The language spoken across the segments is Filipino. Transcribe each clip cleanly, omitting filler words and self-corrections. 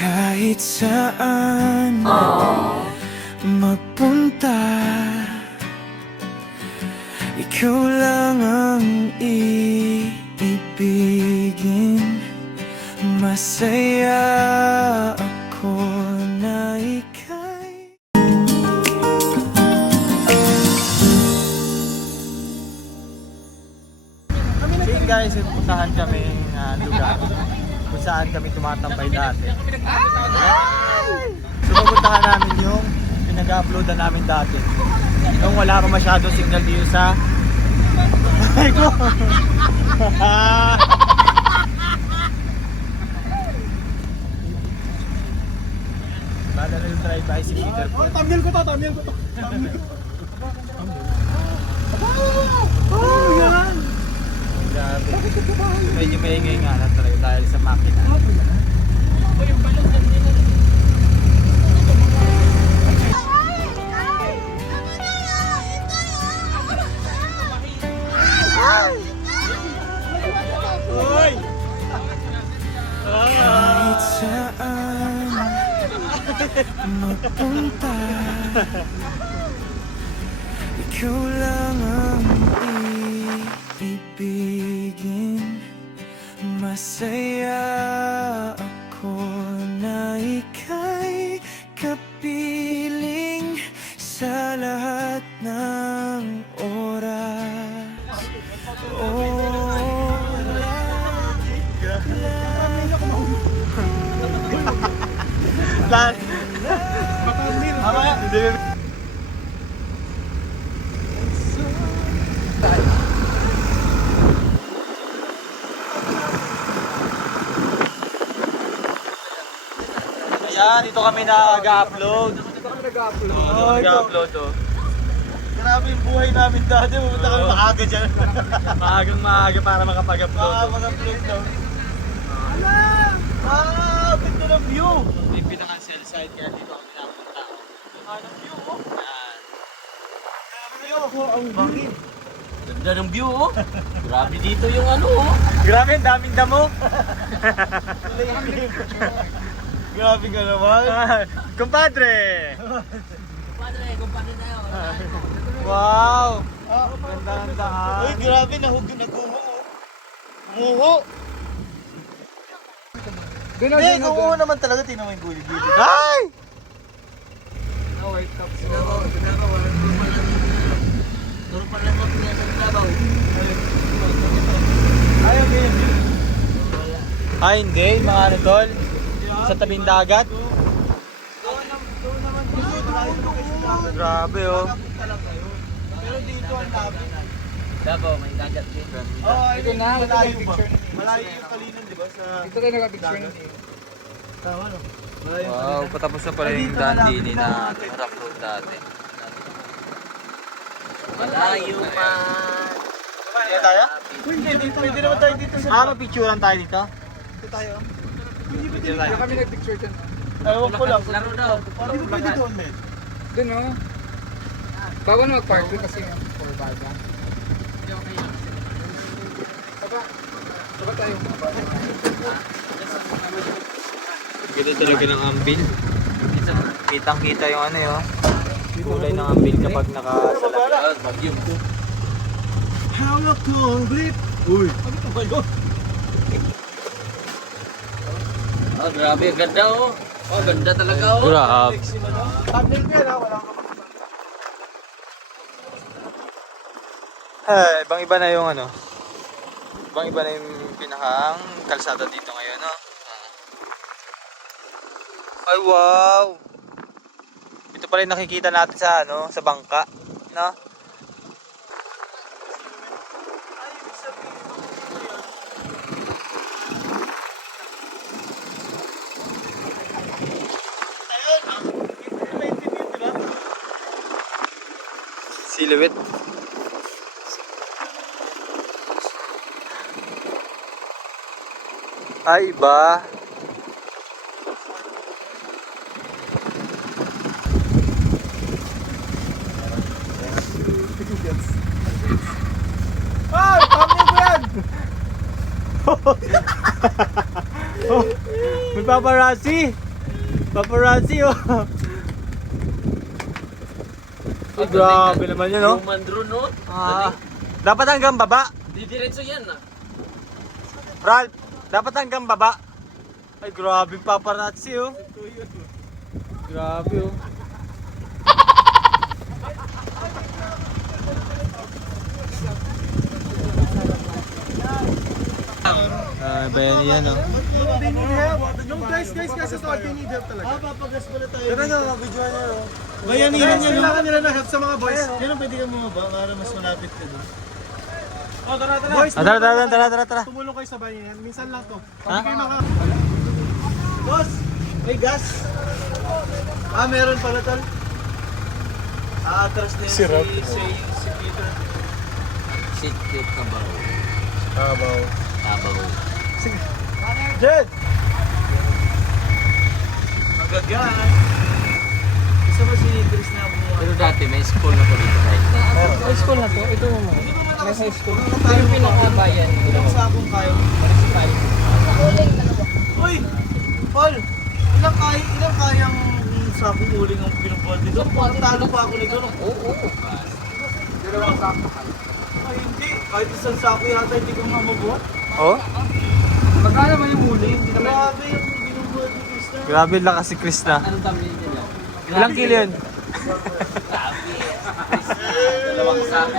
Kahit saan magpunta, ikaw lang ang iibigin. Masaya ako na ika'y So yun guys, puntahan kami lugar kung saan kami tumatambay dati. So pupuntahan namin yung pinag-uploadan namin dati. Nung wala pa masyadong signal dito sa ay ko. Bala na yung drive-by si Peter po. Thumbnail ko to. Yan! Grabe. Medyo maingay nga na talaga dahil sa makina. Uy! kahit saan magpunta, ikaw lang ang iibigin. Masaya ako na ika'y kapiling sa lahat ng oras. Lahat. Hindi. Ayan, dito kami nag-upload. Nag-upload oh. Grabe yung buhay namin dati. Pumunta kami maaga dyan. Maagang-maaga para makapag-upload. Makapag-upload daw. Ganda ng view! May pinaka-cell side kaya dito kami napunta. Ganda ng view oh! Yan. Ang bangin. Ganda ng view oh. Grabe dito yung ano oh. Grabe, ang daming damo. Grabe ka naman. Kumpadre! Kumpare tayo. Wow! Ganda ng daan. Uy, grabe, nagumuho. Muho! Hindi, kumuho naman talaga. Tingnan mo yung gulid-gulid. Ay! Turo pa lang ako niya sa Davao. Ayaw kayo. Ay, hindi. Mga ano tol? Sa tabing dagat? Grabe oh. Pero dito ang labi. Davao, may dagat din. Oh, ito na. Malayo ba? Malayo yung kalinan, di ba? Sa Dito tayo nag-picture. tama, no? Wow, patapos na pala yung dandini na rough road dati. Malayo man. Kaya tayo? Hindi, dito. Pwede naman tayo dito sa... mapicturean tayo dito? Dito tayo. Dito tayo. Kami nag-picture dyan. Ewan ko lang. Laro daw. Parang pwede doon, men. Dun no? Bawal na mag-park dun kasi for baga. Baba tayo. Ganda talaga ng ambil. Kitang-kita yung ano yun. Kulay ng ambil kapag nakasalapit. Bagyo. Hawak ko ang blip. Uy. Ano ito ba yun? Oh, grabe, ganda oh. Oh, ganda talaga oh. Grabe. Thumbnail ko yan ha, wala akong Ibang-iba na yung ano. Ibang-iba na yung pinakang kalsada dito ngayon, no? Ay, wow! Ito pala yung nakikita natin sa ano, sa bangka, no? Silhouette. Ay, iba. Oh, may paparazzi. Paparazzi oh. Ay, grabe naman yun, no? Human drone, no? Dapat hanggang baba. Didiretso yan, ah. Ralph, dapat hanggang baba. Ay, grabe yung paparazzi, oh. Grabe, oh. Bayan yan, oh. No, guys, kasi ito, they need help talaga. Papagas pala tayo. Pero no, videoan nyo. Bayanihan nyo. Kailangan nila na help sa mga boys. Yan ang pwede ka bumaba para mas malapit ka doon. Oh, tara. Boys, Tara. tumulong kayo sa bayanihan. Minsan lang to. Ha? Kayo mga... Boss, may gas. Meron pala tol. Atras na yun si Peter. Shit, cute ka ba? Tabaw. Tabaw. Jed! Magagyan. Gusto mo si Chris na buwan? Pero dati may school na po dito kahit. High school na to. Ito mo. May high school. Ito yung pinakabayan. Ilang sakong kayo? Municipal. Uy! Paul! Ilang kayang sakong uling ang pinubuhat dito? Talo pa ako nito. Oo. Dalawang sako. Ay hindi. Kahit isang sako yata hindi ko mabubuhat. Oh? Magkano ba yung huli? Hindi naman. Grabe yung binubuhat ni Chris na. Grabe yung lakas si Chris na. Anong thumbnail nila? Ilang kilo yun? Dalawang sako.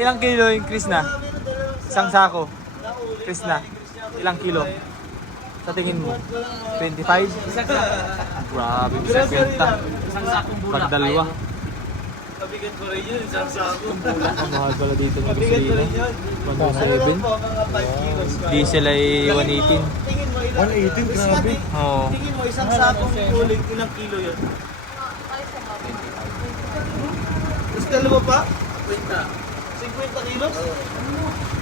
Ilang kilo yung Chris na? Isang sako. Chris na. Ilang kilo? Sa tingin mo? 25? Grabe yung 50. Isang sakong bulak. Pag dalawa. Kabigat ko rin yun, isang sako. Ang mahal pala dito ng Kabigat ko rin gasolina. yun. Ano lang 107. po, mga 5 kilos. Diesel ay 118. Tingin mo ilang 118, grabe. Oo. Tingin mo isang sakong uling, ilang kilo yun? Tapos dalawa pa? 50 kilos?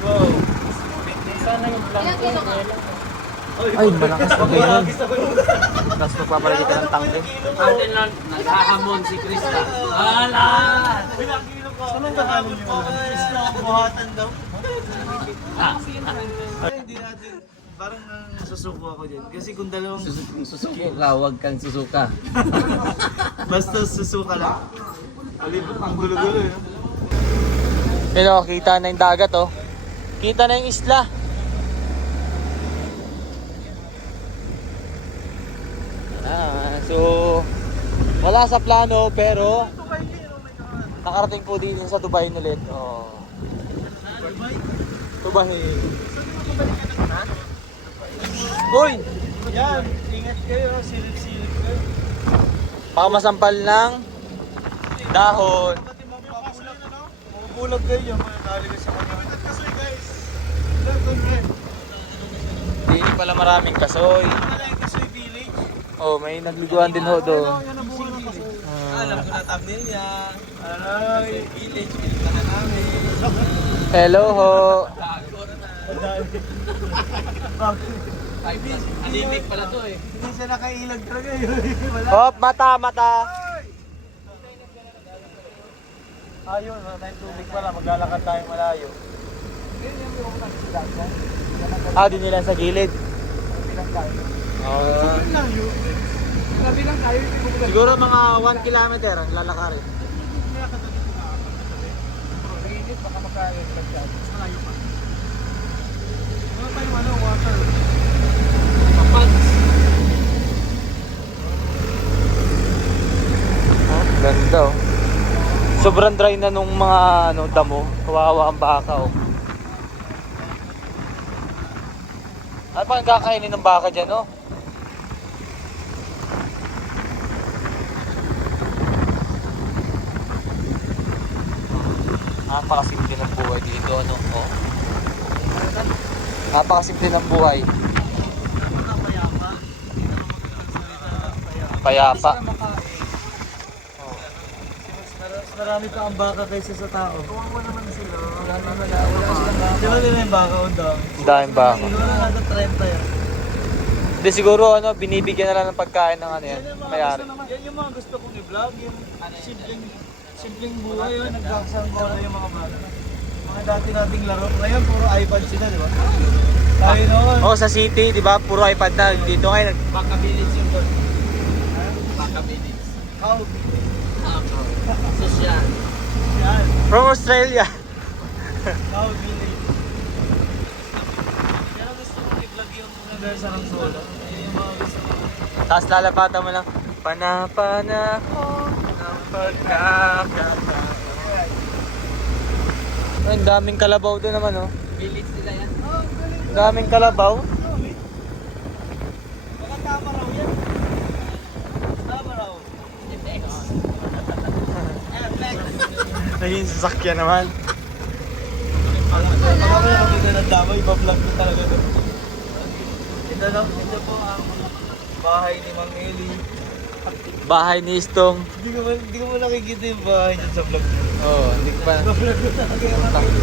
Wow. Ay, malakas pa ganyan. Tapos magpapalagay ka ng tangke. Atin lang, naghahamon si Krista. Ala! Ilang kilo ka? Saan ang gagaling yun? Isla, buhatan daw. Ay, hindi natin. Parang nasusuko ako dyan. Kasi kung dalawang... Kung susuko ka, huwag kang susuka. Basta susuka lang. Alibot ang gulo-gulo yun. Yun o, kita na yung dagat oh. Kita na yung isla. So, wala sa plano pero nakarating po dito sa Dubai ulit. Oh. Dubai. Uy! Yan, ingat kayo. Silip-silip kayo. Baka masampal ng dahon. Pati mapapulag, ano? Mabubulag kayo yung mga naligas sa kanya. Kasi guys, Hindi pala maraming kasoy. kasi village. Oh, may nagliguan din ho doon. Yan ang buhay ng kasoy. Alam ko na thumbnail niya. Ay, village, pinuntahan namin. Hello ho. Animic pala to eh. Hindi siya nakailag talaga yun. Wala. Hop, mata. Ayun, wala tayong tubig pala. Maglalakad tayo malayo. Di nila sa gilid. Layo. Grabe lang tayo. Siguro mga 1 kilometer ang lalakarin. Mainit, baka makalit lang siya. Malayo pa. Wala tayong water. Ganda oh. Sobrang dry na nung mga damo. Kawawa ang baka oh. Ano pa ang kakainin ng baka dyan oh? Napakasimple ng buhay dito ano oh. Napakasimple ng buhay. Payapa. Mas marami pa ang baka kaysa sa tao. Kawawa naman sila. Wala silang baka. Di ba nila yung baka o dami? Ang daming baka. Wala nata 30 yan. Hindi siguro binibigyan na lang ng pagkain ng yan. Mayari. Yan yung mga gusto kong i-vlog. Yung simpleng buhay yun. Nagkakasang mo na yung mga baka. Mga dati nating laro. Ngayon, puro iPad sila, di ba? Tayo noon. Oh, sa city, di ba? Puro iPad na. Dito ngayon, Baka village yung doon. Baka village. How? Ako. Social. Yan. from Australia. How village. Pero gusto mo i-vlog yung mga guys sa Rangsola. Yun yung mga gusto mo. Tapos lalapatan mo lang, Panapanahon ng pagkakataon. Ang daming kalabaw doon naman, oh. Village nila yan. Ang daming kalabaw. Baka tama raw yan. Tama raw. Naging sasakyan naman. Baka may nakita ng dama, iba-vlog ko talaga ito. Ito po ang bahay ni Mang Eli. Bahay ni Istong. Hindi ko mo nakikita yung bahay niya sa vlog niya. Oh, hindi ko pa. Iba-vlog ko talaga yung Mang Eli.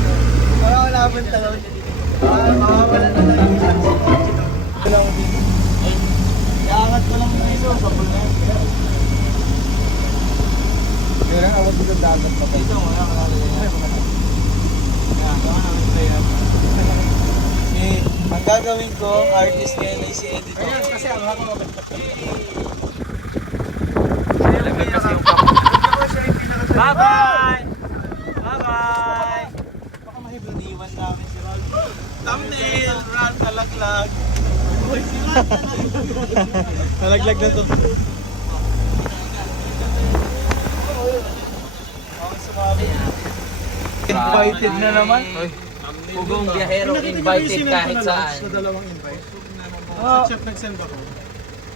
Wala ko naman talaga siya dito. Makawala na lang yung isang dito. Ito lang dito. Iangat ko lang yung iso, sabon na yun. Yun ang awag dito dagat pa. Ito mo, yan, wala yan. Yan, tama namin play yan. Ang gagawin ko, artist ngayon ay si Editor. Kasi ang hako mo. Bye-bye! Bye-bye! Baka mahibaniwan namin si Ron. Thumbnail! Ron, talaglag. Uy, si Ron, talaglag. Nalaglag na to. Ako sumabi. Invited na naman. Pugong biyahero invited kahit saan. dalawang invite. Chef nag-send ako.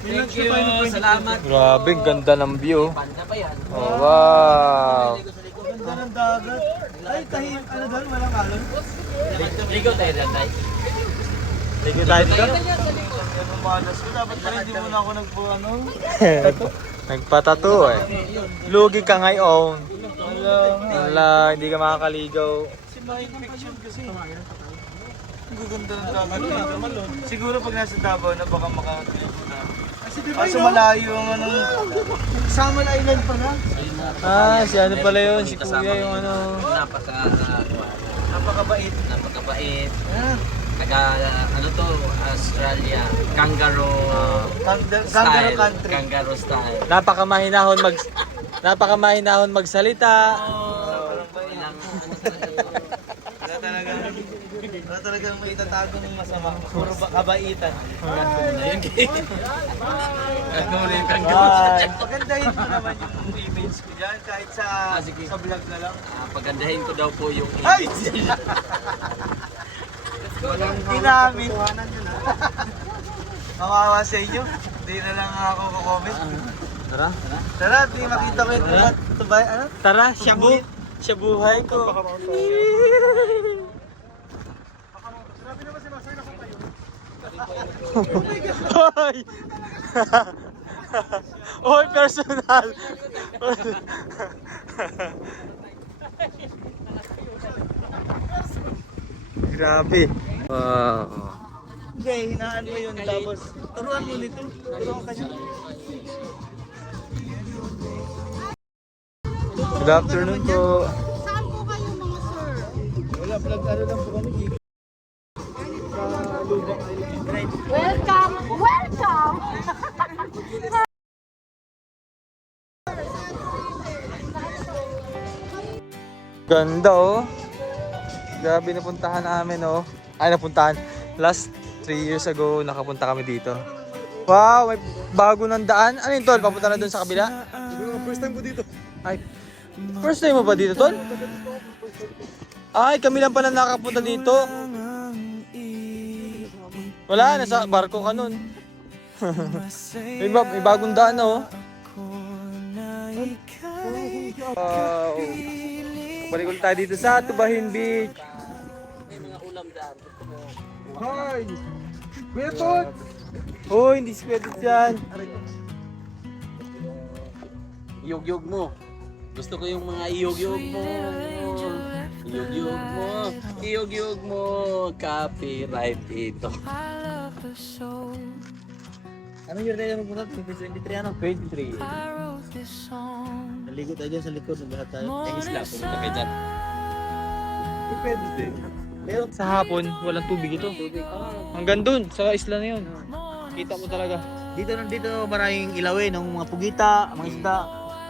Thank you. Salamat. Grabe, ganda ng view. Panda pa yan. Oh, wow! Ganda ng dagat. Ay, tahim. Ano doon? Walang alon? Ligo tayo dyan, tay. Thank you tayo dito. Yung mamalas ko. Dapat pala hindi muna ako nagpo-ano. Nagpatato eh. Lugi ka ngayon. Wala nga. Wala, hindi ka makakaligaw. Si Mind Fiction kasi. Ang gaganda ng dagat. Siguro pag nasa Davao na baka makakalimutan. Kaso malayo yung ano. Samal Island pa na. Ah, si ano pala yun? Si Kuya yung ano. Napakabait. Napakabait. Yan. Taga, ano to, Australia. Kangaroo Kangaroo style. country. Kangaroo style. Napakamahinahon magsalita. Ilang, Wala talagang may itatagong masama. Puro kabaitan. ayun kangaroo yung Ay, pagandahin mo naman yung image ko dyan kahit sa sige. sa vlog na lang. Pagandahin ko daw po yung Ay! Hindi namin. Kawawa sa inyo. Hindi na lang ako kukomment. Tara. Tara, di makita ko yung tubay. Ano? Tara, shabuhay ko. Hoy! Hoy, personal! Grabe. Wow. Hindi, hinaan mo yun tapos turuan mo nito. Turuan ka niya. Good afternoon po. Saan po kayo mga sir? Wala, vlog ano lang po kami. Welcome! Welcome! Ganda oh. Grabe napuntahan namin oh. Ay napuntahan. Last 3 years ago nakapunta kami dito. Wow, may bago ng daan. Ano yun tol? Papunta na dun sa kabila? First time ko dito. Ay, first time mo ba dito tol? Ay, kami lang pala nakapunta dito. Wala, nasa barko ka nun. may bagong daan oh. Wow. Balik ulit tayo dito sa Tubahin Beach. Hi! Kuya Tot! Hoy, hindi pwede dyan. Iyog-yog mo. Gusto ko yung mga iyog-yog mo. Iyog-yog mo. Iyog-yog mo. Copyright ito. Anong year tayo magpunta? 2023 ano? 23. Naligo tayo dyan sa likod. Naglahat tayo. Ang isla, pumunta kayo dyan. Depende. Pero Sa hapon, walang tubig ito. Hanggang dun, sa isla na yun. Kita mo talaga. dito maraming ilawin ng mga pugita, mga isda.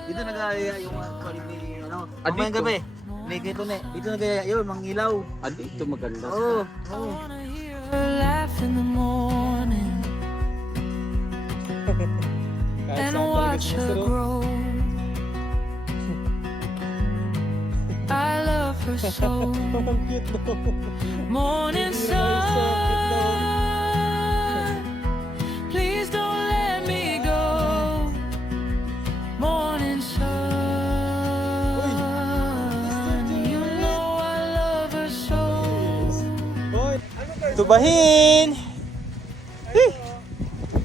Dito nagaya yung mga ano, mamayang dito? gabi. Dito nagaya yun, mga ilaw. Dito maganda. Oo. Laugh in the morning Kahit and saan talaga watch her sumustro. grow. I love her so. Morning sun, please don't let me go. Morning sun, you know I love her so. Tubahin!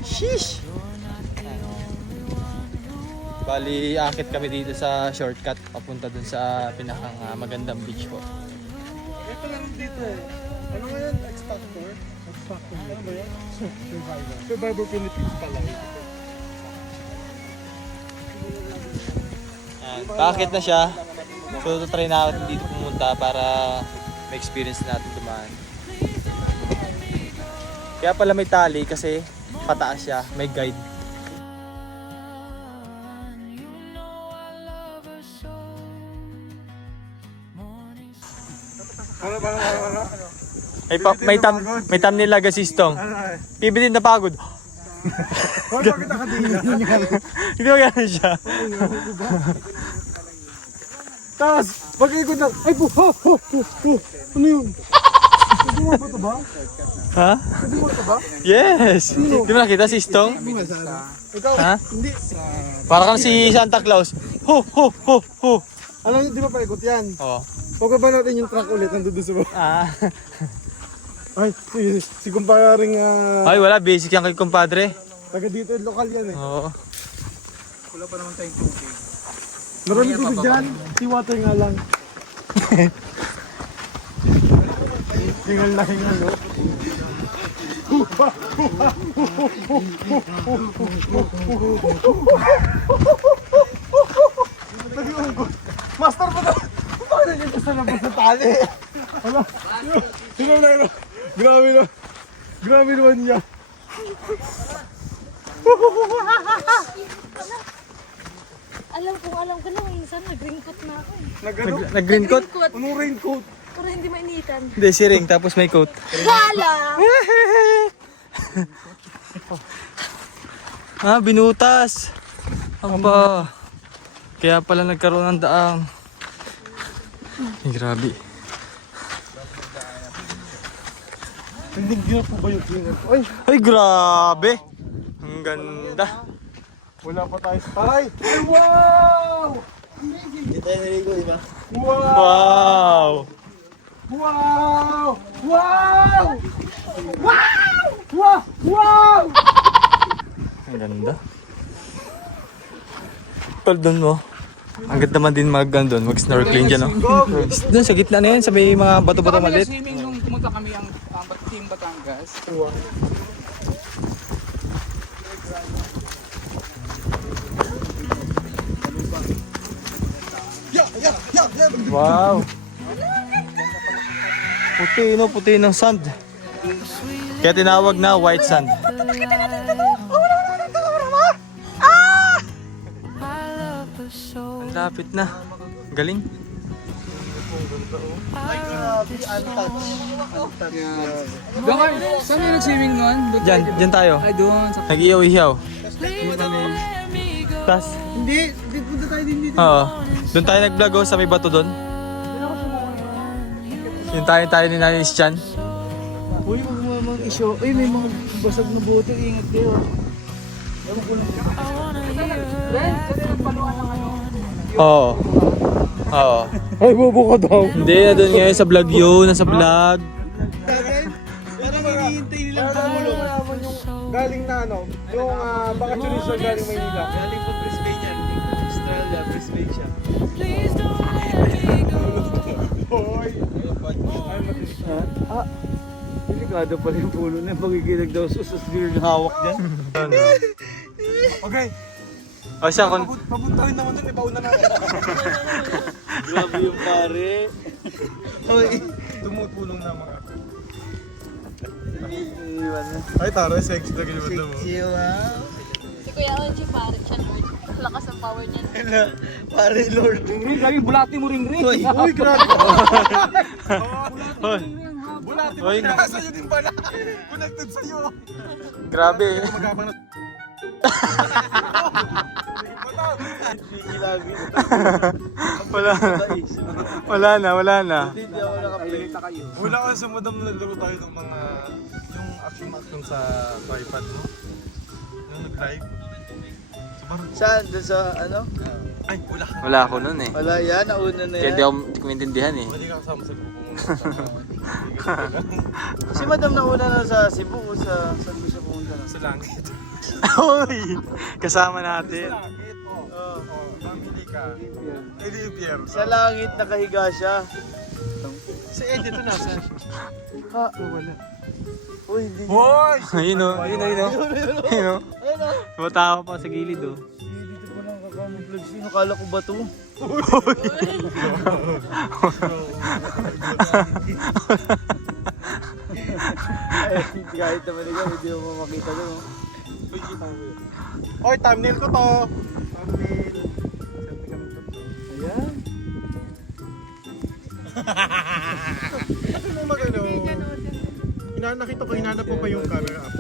Sheesh! Bali, akit kami dito sa shortcut papunta dun sa pinakang magandang beach po. Ito lang dito eh. Ano nga yan? X-Factor? X-Factor. Ano ba yan? Survivor. Survivor Philippines pala. Paakit na siya. So, try natin dito pumunta para ma-experience natin dumaan. Kaya pala may tali kasi pataas siya, may guide. Ano? May thumbnail laga si Stong. Pibitin na pagod. Hoy, bakit nakadila? Hindi mo gano'n siya. Tapos, pag-ikot na, ay po, ano yun? Pwede mo ba ito ba? Ha? Pwede mo ito ba? Yes! Di mo nakita si Stong? Ikaw, Ha? hindi. Para kang si Santa Claus. Ho, ho, ho, ho. Alam niyo, di ba paikot yan? Oh. Pag ba natin yung truck ulit, nandun doon sa baba. Ah. Ay, si kumparing, Ay, wala. Basic yan kay kumpadre. taga dito, lokal yan eh. Oo. Maraming tubig dyan, si water nga lang. Hingal na hingal, no? Master pa na! Bakit nyo gusto na ba sa tali? Hala? Sino na yun? Grabe na! Grabe naman niya! Alam ko na, minsan nag-raincoat na ako eh. Nag-ano? Nag-green coat? Anong raincoat? Para hindi mainitan. Hindi, si Ring. Tapos may coat. Wala! Binutas. Aba. Kaya pala nagkaroon ng daang. Ay, grabe. Hindi gina po ba yung cleaner? Ay! Ay, grabe. Ang ganda. Wala pa tayo sa taray! Ay, wow! Hindi tayo naligo, di ba? Wow! Wow. Wow! Wow! Wow! Wow! Wow! Ang ganda. Tol, doon mo. Ang ganda man din mag-snorkeling dyan, no? Doon sa gitna na yun, sa may mga bato-bato maliit. Swimming nung pumunta kami ang Team Batangas. Wow. Puti, no? Puti ng sand. Kaya tinawag na white sand. I love her so. Ang lapit na. Galing. Doon kayo, saan kayo nag-swimming nun? Diyan tayo. Ay, doon. Sa... Nag-iyaw-iyaw. Tas, Hindi, punta tayo din dito. oo. Doon tayo nag-vlog, oh, sa may bato doon. Yung tayo ni Nanay Chan. Uy, mga isyo. Uy, may mga basag na bote. Ingat kayo. Oo. Oo. Ay, bobo ka daw. Hindi, na doon ngayon sa vlog yun. Nasa vlog. Parang hinihintay nilang tumulong. Galing na ano, yung vacationist na galing Maynila. Galing po Brisbane yan. Australia, Brisbane siya. Please don't let me go. Hoy! Ay, matinis na. Delikado pala yung pulo na. Pagigilag daw sa weird hawak dyan. Okay. O siya, kung... Papuntahin naman dun, ibauna na. Grabe yung pare. Tumutulong na mga. Iwan na. Ay, taro, sexy na gilid mo. Wow. Si Kuya Onchi, parang siya Lord. Lakas ng power niya. Pare Lord. Lagi bulati mo ring ring. Uy, grabe. Hoy, Bulati mo, Uy, nasa sa'yo din pala. Connected sa'yo. grabe. Magabang na. Lagi. Wala na. Wala na, wala na. Hindi ako nakaplay. Wala ka sa madam na naglaro tayo ng mga yung action sa tripod mo. Yung nag-live. Saan? Doon sa ano? Ay, wala. Wala ako nun eh. Wala yan, nauna na Kaya yan. di ko maintindihan eh. Hindi ka kasama sa grupo mo. Si madam nauna na sa Cebu o sa saan ko siya pumunta na? Sa langit. Uy! Kasama natin. Langit, oh. Mamili ka. Eddie Pierre. Sa langit nakahiga siya. Si Eddie ito nasa. Ha? Wala. Uy, hindi. Hoy! Ayun o, ayun o, ayun o. Ayun o. Ayun o. Tumatawa pa sa gilid o. Dito pa lang kakamuflag. Sino kala ko ba to? Ay, kahit naman ikaw, hindi mo makita doon. Uy, kita mo yun. Oy, thumbnail ko to. Thumbnail. Ayan. Ano mo magano? Nakita ko, hinanap mo pa yung camera app.